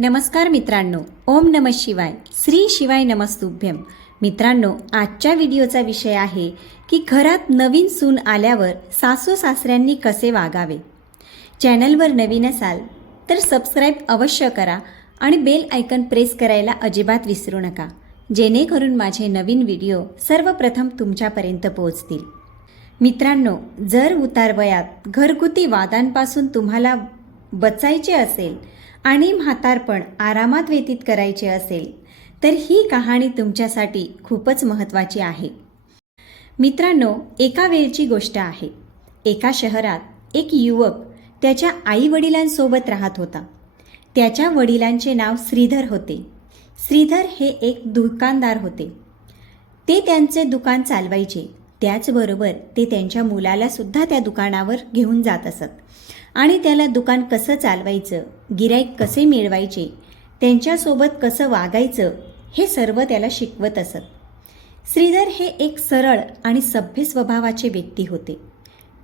नमस्कार मित्रांनो, ओम नमः शिवाय, श्री शिवाय नमस्तुभ्यम. मित्रांनो, आजच्या व्हिडिओचा विषय आहे की घरात नवीन सून आल्यावर सासू सासऱ्यांनी कसे वागावे. चॅनलवर नवीन असाल तर सबस्क्राईब अवश्य करा आणि बेल आयकन प्रेस करायला अजिबात विसरू नका, जेणेकरून माझे नवीन व्हिडिओ सर्वप्रथम तुमच्यापर्यंत पोहोचतील. मित्रांनो, जर उतारवयात घरगुती वादांपासून तुम्हाला बचायचे असेल आणि म्हातारपण आरामात व्यतीत करायचे असेल तर ही कहाणी तुमच्यासाठी खूपच महत्त्वाची आहे. मित्रांनो, एका वेळची गोष्ट आहे. एका शहरात एक युवक त्याच्या आईवडिलांसोबत राहत होता. त्याच्या वडिलांचे नाव श्रीधर होते. श्रीधर हे एक दुकानदार होते. ते त्यांचे दुकान चालवायचे. त्याचबरोबर ते त्यांच्या मुलाला सुद्धा त्या दुकानावर घेऊन जात असत आणि त्याला दुकान कसं चालवायचं, गिराईक कसे मिळवायचे, त्यांच्यासोबत कसं वागायचं हे सर्व त्याला शिकवत असत. श्रीधर हे एक सरळ आणि सभ्य स्वभावाचे व्यक्ती होते.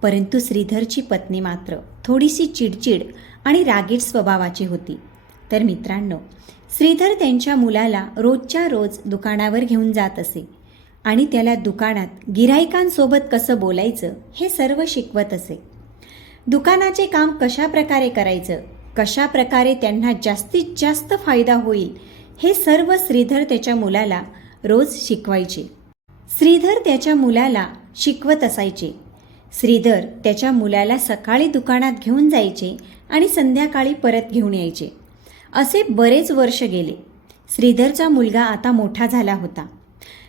परंतु श्रीधरची पत्नी मात्र थोडीशी चिडचिड आणि रागीट स्वभावाची होती. तर मित्रांनो, श्रीधर त्यांच्या मुलाला रोजच्या रोज दुकानावर घेऊन जात असे आणि त्याला दुकानात गिराईकांसोबत कसं बोलायचं हे सर्व शिकवत असे. दुकानाचे काम कशा प्रकारे करायचं, कशा प्रकारे त्यांना जास्तीत जास्त फायदा होईल हे सर्व श्रीधर त्याच्या मुलाला रोज शिकवायचे. श्रीधर त्याच्या मुलाला शिकवत असायचे. श्रीधर त्याच्या मुलाला सकाळी दुकानात घेऊन जायचे आणि संध्याकाळी परत घेऊन यायचे. असे बरेच वर्ष गेले. श्रीधरचा मुलगा आता मोठा झाला होता,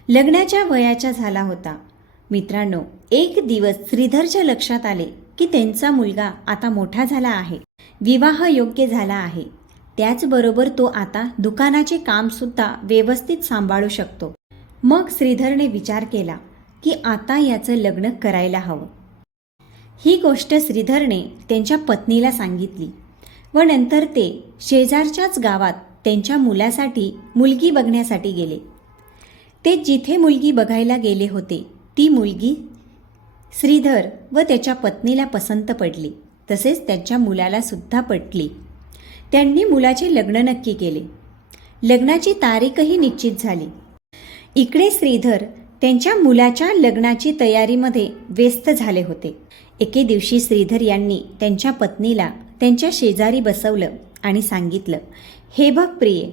लग्नाच्या वयाचा झाला होता. मित्रांनो, एक दिवस श्रीधरच्या लक्षात आले की त्यांचा मुलगा आता मोठा झाला आहे, विवाह योग्य झाला आहे. त्याचबरोबर तो आता दुकानाचे कामसुद्धा व्यवस्थित सांभाळू शकतो. मग श्रीधरने विचार केला की आता याचं लग्न करायला हवं. ही गोष्ट श्रीधरने त्यांच्या पत्नीला सांगितली व नंतर ते शेजारच्याच गावात त्यांच्या मुलासाठी मुलगी बघण्यासाठी गेले. ते जिथे मुलगी बघायला गेले होते ती मुलगी श्रीधर व त्याच्या पत्नीला पसंत पडली, तसेच त्यांच्या मुलाला सुद्धा पटली. त्यांनी मुलाचे लग्न नक्की केले. लग्नाची तारीखही निश्चित झाली. इकडे श्रीधर त्यांच्या मुलाच्या लग्नाची तयारीमध्ये व्यस्त झाले होते. एके दिवशी श्रीधर यांनी त्यांच्या पत्नीला त्यांच्या शेजारी बसवलं आणि सांगितलं, हे बघ प्रिये,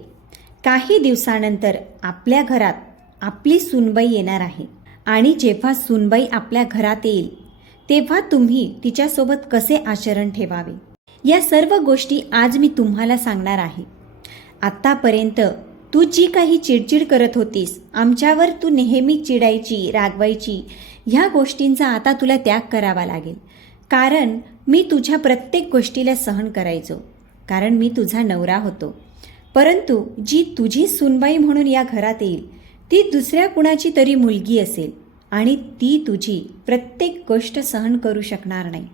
काही दिवसानंतर आपल्या घरात आपली सूनबाई येणार आहे आणि जेव्हा सूनबाई आपल्या घरात येईल तेव्हा तुम्ही तिच्यासोबत कसे आचरण ठेवावे या सर्व गोष्टी आज मी तुम्हाला सांगणार आहे. आत्तापर्यंत तू जी काही चिडचिड करत होतीस, आमच्यावर तू नेहमी चिडायची, रागवायची, ह्या गोष्टींचा आता तुला त्याग करावा लागेल. कारण मी तुझ्या प्रत्येक गोष्टीला सहन करायचो, कारण मी तुझा नवरा होतो. परंतु जी तुझी सूनबाई म्हणून या घरात येईल ती दुसऱ्या कुणाची तरी मुलगी असेल आणि ती तुझी प्रत्येक गोष्ट सहन करू शकणार नाही.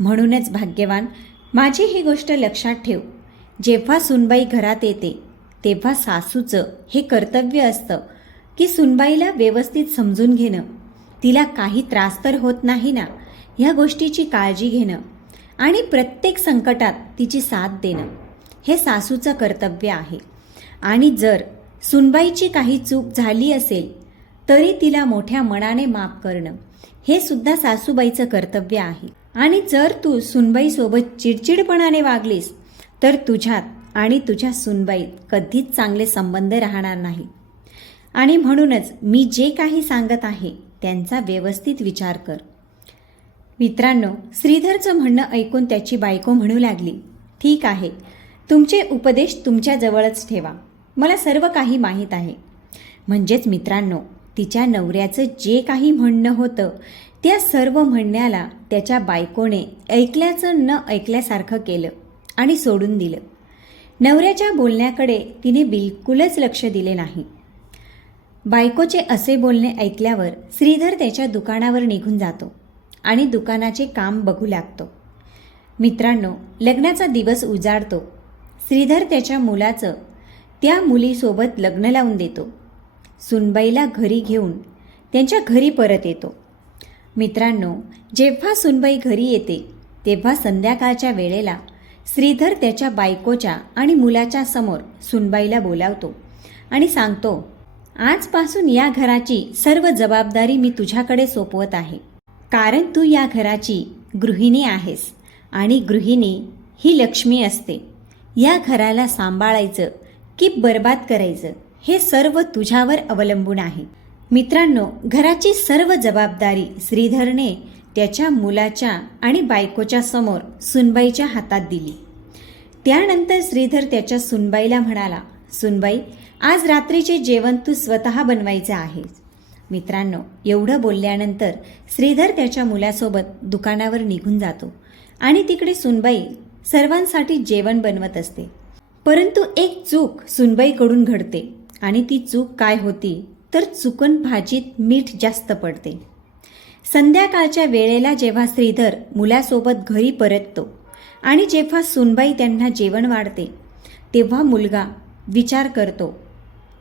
म्हणूनच भाग्यवान, माझी ही गोष्ट लक्षात ठेव. जेव्हा सूनबाई घरात येते तेव्हा सासूचं हे कर्तव्य असतं की सूनबाईला व्यवस्थित समजून घेणं, तिला काही त्रास तर होत नाही ना ह्या गोष्टीची काळजी घेणं आणि प्रत्येक संकटात तिची साथ देणं हे सासूचं कर्तव्य आहे. आणि जर सूनबाईची काही चूक झाली असेल तरी तिला मोठ्या मनाने माफ करणं हे सुद्धा सासूबाईचं कर्तव्य आहे. आणि जर तू सूनबाईसोबत चिडचिडपणाने वागलीस तर तुझ्यात आणि तुझ्या सूनबाईत कधीच चांगले संबंध राहणार नाही. आणि म्हणूनच मी जे काही सांगत आहे त्यांचा व्यवस्थित विचार कर. मित्रांनो, श्रीधरचं म्हणणं ऐकून त्याची बायको म्हणू लागली, ठीक आहे, तुमचे उपदेश तुमच्याजवळच ठेवा, मला सर्व काही माहीत आहे. म्हणजेच मित्रांनो, तिच्या नवऱ्याचं जे काही म्हणणं होतं त्या सर्व म्हणण्याला त्याच्या बायकोने ऐकल्याचं न ऐकल्यासारखं केलं आणि सोडून दिलं. नवऱ्याच्या बोलण्याकडे तिने बिलकुलच लक्ष दिले नाही. बायकोचे असे बोलणे ऐकल्यावर श्रीधर त्याच्या दुकानावर निघून जातो आणि दुकानाचे काम बघू लागतो. मित्रांनो, लग्नाचा दिवस उजाडतो. श्रीधर त्याच्या मुलाचं त्या मुलीसोबत लग्न लावून देतो. सूनबाईला घरी घेऊन त्यांच्या घरी परत येतो. मित्रांनो, जेव्हा सूनबाई घरी येते तेव्हा संध्याकाळच्या वेळेला श्रीधर त्याच्या बायकोच्या आणि मुलाच्या समोर सुनबाईला बोलावतो आणि सांगतो, आजपासून या घराची सर्व जबाबदारी मी तुझ्याकडे सोपवत आहे. कारण तू या घराची गृहिणी आहेस आणि गृहिणी ही लक्ष्मी असते. या घराला सांभाळायचं की बर्बाद करायचं हे सर्व तुझ्यावर अवलंबून आहे. मित्रांनो, घराची सर्व जबाबदारी श्रीधरने त्याच्या मुलाच्या आणि बायकोच्या समोर सुनबाईच्या हातात दिली. त्यानंतर श्रीधर त्याच्या सुनबाईला म्हणाला, सुनबाई, आज रात्रीचे जेवण तू स्वतः बनवायचे आहे. मित्रांनो, एवढं बोलल्यानंतर श्रीधर त्याच्या मुलासोबत दुकानावर निघून जातो आणि तिकडे सुनबाई सर्वांसाठी जेवण बनवत असते. परंतु एक चूक सुनबाईकडून घडते आणि ती चूक काय होती तर चुकून भाजीत मीठ जास्त पडते. संध्याकाळच्या वेळेला जेव्हा श्रीधर मुलासोबत घरी परततो आणि जेव्हा सुनबाई त्यांना जेवण वाढते तेव्हा मुलगा विचार करतो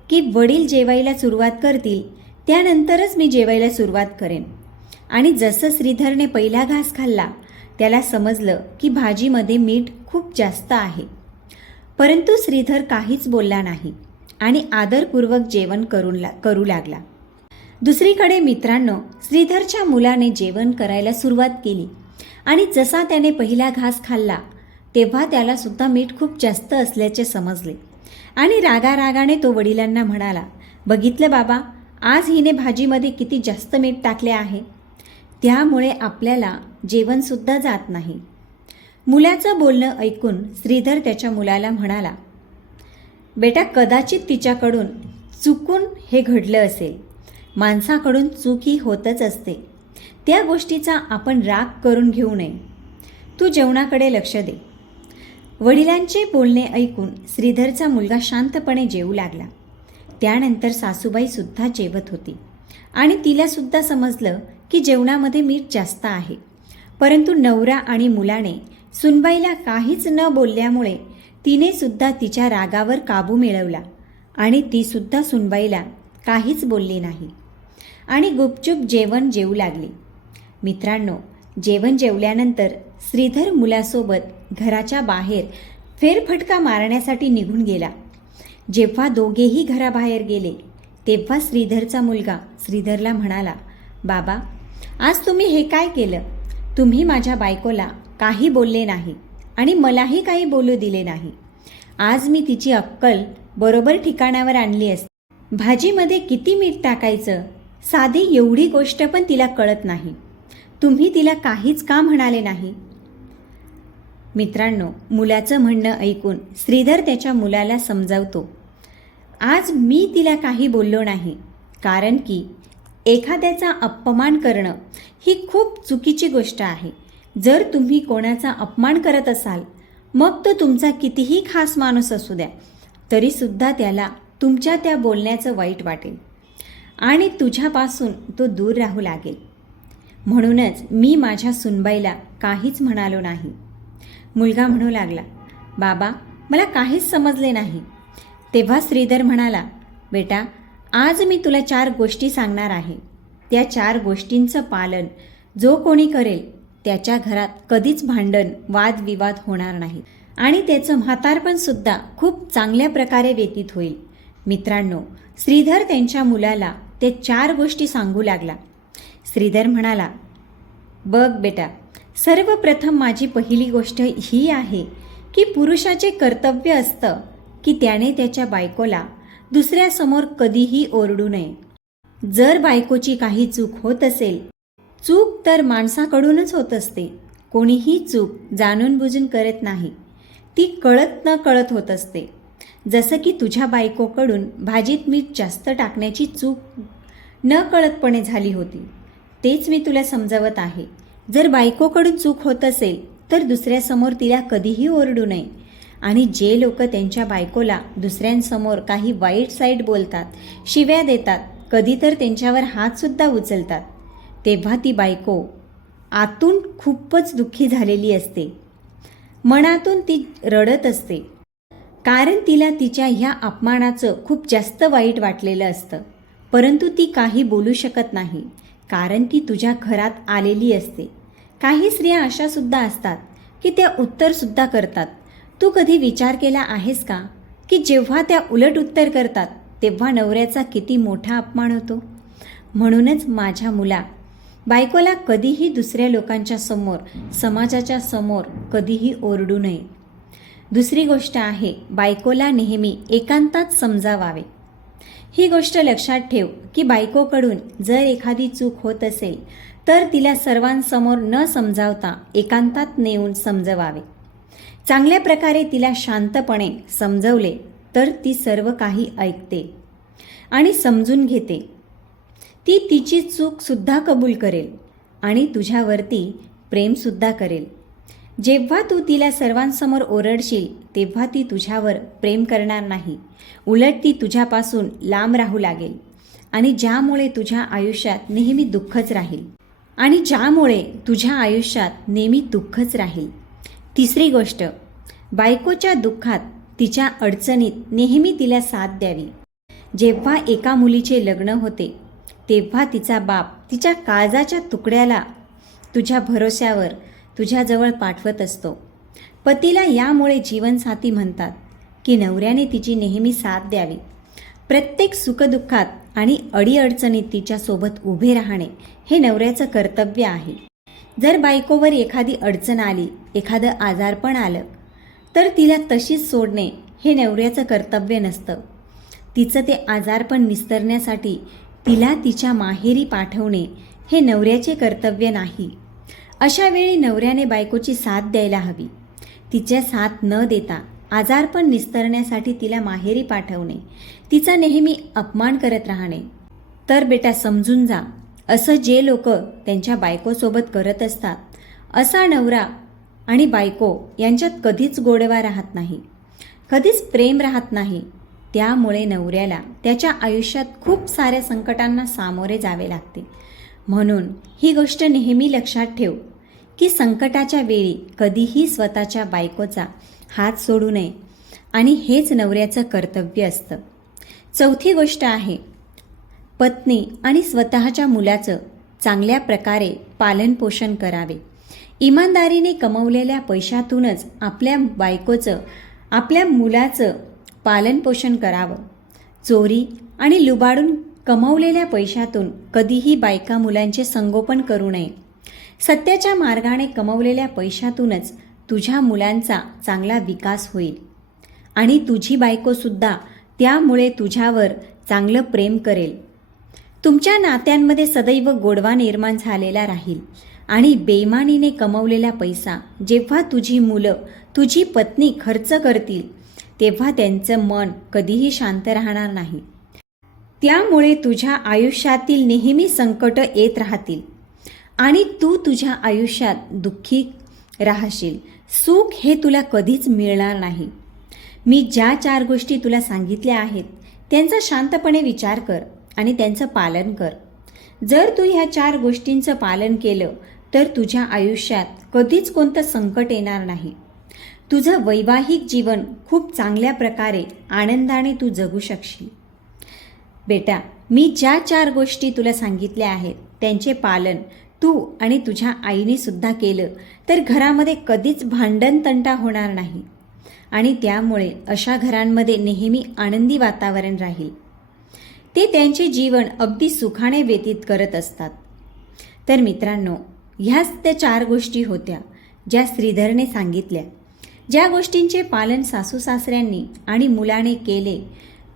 की वडील जेवायला सुरुवात करतील त्यानंतरच मी जेवायला सुरुवात करेन. आणि जसं श्रीधरने पहिला घास खाल्ला त्याला समजलं की भाजीमध्ये मीठ खूप जास्त आहे. परंतु श्रीधर काहीच बोलला नाही आणि आदरपूर्वक जेवण करू लागला. दुसरीकडे मित्रांनो, श्रीधरच्या मुलाने जेवण करायला सुरुवात केली आणि जसा त्याने पहिला घास खाल्ला तेव्हा त्याला सुद्धा मीठ खूप जास्त असल्याचे समजले आणि रागारागाने तो वडिलांना म्हणाला, बघितलं बाबा, आज हिने भाजीमध्ये किती जास्त मीठ टाकले आहे. त्यामुळे आपल्याला जेवणसुद्धा जात नाही. मुलाचं बोलणं ऐकून श्रीधर त्याच्या मुलाला म्हणाला, बेटा, कदाचित तिच्याकडून चुकून हे घडलं असेल. माणसाकडून चूक ही होतच असते. त्या गोष्टीचा आपण राग करून घेऊ नये. तू जेवणाकडे लक्ष दे. वडिलांचे बोलणे ऐकून श्रीधरचा मुलगा शांतपणे जेवू लागला. त्यानंतर सासूबाईसुद्धा जेवत होती आणि तिलासुद्धा समजलं की जेवणामध्ये मीठ जास्त आहे. परंतु नवरा आणि मुलाने सुनबाईला काहीच न बोलल्यामुळे तिने सुद्धा तिच्या रागावर काबू मिळवला आणि ती सुद्धा सुनबाईला काहीच बोलली नाही आणि गुपचूप जेवण जेवू लागली. मित्रांनो, जेवण जेवल्यानंतर श्रीधर मुलासोबत घराच्या बाहेर फेरफटका मारण्यासाठी निघून गेला. जेव्हा दोघेही घराबाहेर गेले तेव्हा श्रीधरचा मुलगा श्रीधरला म्हणाला, बाबा, आज तुम्ही हे काय केलं? तुम्ही माझ्या बायकोला काही बोलले नाही आणि मलाही काही बोलू दिले नाही. आज मी तिची अक्कल बरोबर ठिकाणावर आणली असते. भाजीमध्ये किती मीठ टाकायचं साधी एवढी गोष्ट पण तिला कळत नाही. तुम्ही तिला काहीच का म्हणाले नाही? मित्रांनो, मुलाचं म्हणणं ऐकून श्रीधर त्याच्या मुलाला समजावतो, आज मी तिला काही बोललो नाही. कारण की एखाद्याचा अपमान करणं ही खूप चुकीची गोष्ट आहे. जर तुम्ही कोणाचा अपमान करत असाल, मग तो तुमचा कितीही खास माणूस असू द्या, तरीसुद्धा त्याला तुमच्या त्या बोलण्याचं वाईट वाटेल आणि तुझ्यापासून तो दूर राहू लागेल. म्हणूनच मी माझ्या सुनबाईला काहीच म्हणालो नाही. मुलगा म्हणू लागला, बाबा, मला काहीच समजले नाही. तेव्हा श्रीधर म्हणाला, बेटा, आज मी तुला 4 गोष्टी सांगणार आहे. त्या 4 गोष्टींचं पालन जो कोणी करेल त्याच्या घरात कधीच भांडण वादविवाद होणार नाही आणि त्याचं म्हातारपणसुद्धा खूप चांगल्या प्रकारे व्यतीत होईल. मित्रांनो, श्रीधर त्यांच्या मुलाला ते 4 गोष्टी सांगू लागला. श्रीधर म्हणाला, बघ बेटा, सर्वप्रथम माझी पहिली गोष्ट ही आहे की पुरुषाचे कर्तव्य असतं की त्याने त्याच्या बायकोला दुसऱ्यासमोर कधीही ओरडू नये. जर बायकोची काही चूक होत असेल, चूक तर माणसाकडूनच होत असते. कोणीही चूक जाणून बुजून करत नाही, ती कळत न कळत होत असते. जसं की तुझ्या बायकोकडून भाजीत मीठ जास्त टाकण्याची चूक न कळतपणे झाली होती, तेच मी तुला समजावत आहे. जर बायकोकडून चूक होत असेल तर दुसऱ्यासमोर तिला कधीही ओरडू नये. आणि जे लोक त्यांच्या बायकोला दुसऱ्यांसमोर काही वाईट साईड बोलतात, शिव्या देतात, कधी तर त्यांच्यावर हातसुद्धा उचलतात, तेव्हा ती बायको आतून खूपच दुःखी झालेली असते. मनातून ती रडत असते, कारण तिला तिच्या ह्या अपमानाचं खूप जास्त वाईट वाटलेलं असतं. परंतु ती काही बोलू शकत नाही, कारण ती तुझ्या घरात आलेली असते. काही स्त्रिया अशा सुद्धा असतात की त्या उत्तरसुद्धा करतात. तू कधी विचार केला आहेस का की जेव्हा त्या उलट उत्तर करतात तेव्हा नवऱ्याचा किती मोठा अपमान होतो? म्हणूनच माझ्या मुला, बायकोला कधीही दुसऱ्या लोकांच्या समोर, समाजाच्या समोर कधीही ओरडू नये. दुसरी गोष्ट आहे, बायकोला नेहमी एकांतात समजावावे. ही गोष्ट लक्षात ठेव की बायकोकडून जर एखादी चूक होत असेल तर तिला सर्वांसमोर न समजावता एकांतात नेऊन समजवावे. चांगल्या प्रकारे तिला शांतपणे समजवले तर ती सर्व काही ऐकते आणि समजून घेते. ती तिची चूकसुद्धा कबूल करेल आणि तुझ्यावरती प्रेमसुद्धा करेल. जेव्हा तू तिला सर्वांसमोर ओरडशील तेव्हा ती तुझ्यावर प्रेम करणार नाही, उलट ती तुझ्यापासून लांब राहू लागेल आणि ज्यामुळे तुझ्या आयुष्यात नेहमी दुःखच राहील. तिसरी गोष्ट, बायकोच्या दुःखात, तिच्या अडचणीत नेहमी तिला साथ द्यावी. जेव्हा एका मुलीचे लग्न होते तेव्हा तिचा बाप तिच्या काळजाच्या तुकड्याला तुझ्या भरोश्यावर तुझ्याजवळ पाठवत असतो. पतीला यामुळे जीवनसाथी म्हणतात की नवऱ्याने तिची नेहमी साथ द्यावी. प्रत्येक सुखदुःखात आणि अडीअडचणीत तिच्यासोबत उभे राहणे हे नवऱ्याचं कर्तव्य आहे. जर बायकोवर एखादी अडचण आली, एखादं आजारपण आलं तर तिला तशीच सोडणे हे नवऱ्याचं कर्तव्य नसतं. तिचं ते आजारपण निस्तरण्यासाठी तिला तिच्या माहेरी पाठवणे हे नवऱ्याचे कर्तव्य नाही. अशा वेळी नवऱ्याने बायकोची साथ द्यायला हवी. तिच्या साथ न देता आजारपण निस्तरण्यासाठी तिला माहेरी पाठवणे, तिचा नेहमी अपमान करत राहणे. तर बेटा समजून जा, असं जे लोक त्यांच्या बायकोसोबत करत असतात, असा नवरा आणि बायको यांच्यात कधीच गोडवा राहत नाही, कधीच प्रेम राहत नाही. त्यामुळे नवऱ्याला त्याच्या आयुष्यात खूप साऱ्या संकटांना सामोरे जावे लागते. म्हणून ही गोष्ट नेहमी लक्षात ठेव की संकटाच्या वेळी कधीही स्वतःच्या बायकोचा हात सोडू नये आणि हेच नवऱ्याचं कर्तव्य असतं. चौथी गोष्ट आहे, पत्नी आणि स्वतःच्या मुलाचं चांगल्या प्रकारे पालनपोषण करावे. इमानदारीने कमवलेल्या पैशातूनच आपल्या बायकोचं, आपल्या मुलाचं पालनपोषण करावं. चोरी आणि लुबाडून कमवलेल्या पैशातून कधीही बायका मुलांचे संगोपन करू नये. सत्याच्या मार्गाने कमवलेल्या पैशातूनच तुझ्या मुलांचा चांगला विकास होईल आणि तुझी बायकोसुद्धा त्यामुळे तुझ्यावर चांगलं प्रेम करेल. तुमच्या नात्यांमध्ये सदैव गोडवा निर्माण झालेला राहील आणि बेईमानीने कमवलेला पैसा जेव्हा तुझी मुलं, तुझी पत्नी खर्च करतील तेव्हा त्यांचं मन कधीही शांत राहणार नाही. त्यामुळे तुझ्या आयुष्यातील नेहमी संकट येत राहतील आणि तू तुझ्या आयुष्यात दुःखी राहशील. सुख हे तुला कधीच मिळणार नाही. मी ज्या 4 गोष्टी तुला सांगितल्या आहेत त्यांचा शांतपणे विचार कर आणि त्यांचं पालन कर. जर तू ह्या 4 गोष्टींचं पालन केलं तर तुझ्या आयुष्यात कधीच कोणतं संकट येणार नाही. तुझं वैवाहिक जीवन खूप चांगल्या प्रकारे आनंदाने तू जगू शकशील. बेटा, मी ज्या 4 गोष्टी तुला सांगितल्या आहेत त्यांचे पालन तू आणि तुझ्या आईने सुद्धा केलं तर घरामध्ये कधीच भांडण तंटा होणार नाही आणि त्यामुळे अशा घरांमध्ये नेहमी आनंदी वातावरण राहील. ते त्यांचे जीवन अगदी सुखाने व्यतीत करत असतात. तर मित्रांनो, ह्याच त्या 4 गोष्टी होत्या ज्या श्रीधरने सांगितल्या. ज्या गोष्टींचे पालन सासू सासऱ्यांनी आणि मुलाने केले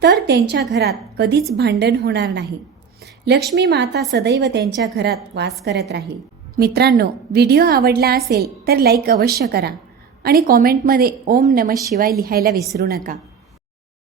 तर त्यांच्या घरात कधीच भांडण होणार नाही. लक्ष्मी माता सदैव त्यांच्या घरात वास करत राहील. मित्रांनो, व्हिडिओ आवडला असेल तर लाईक अवश्य करा आणि कॉमेंटमध्ये ओम नमः शिवाय लिहायला विसरू नका.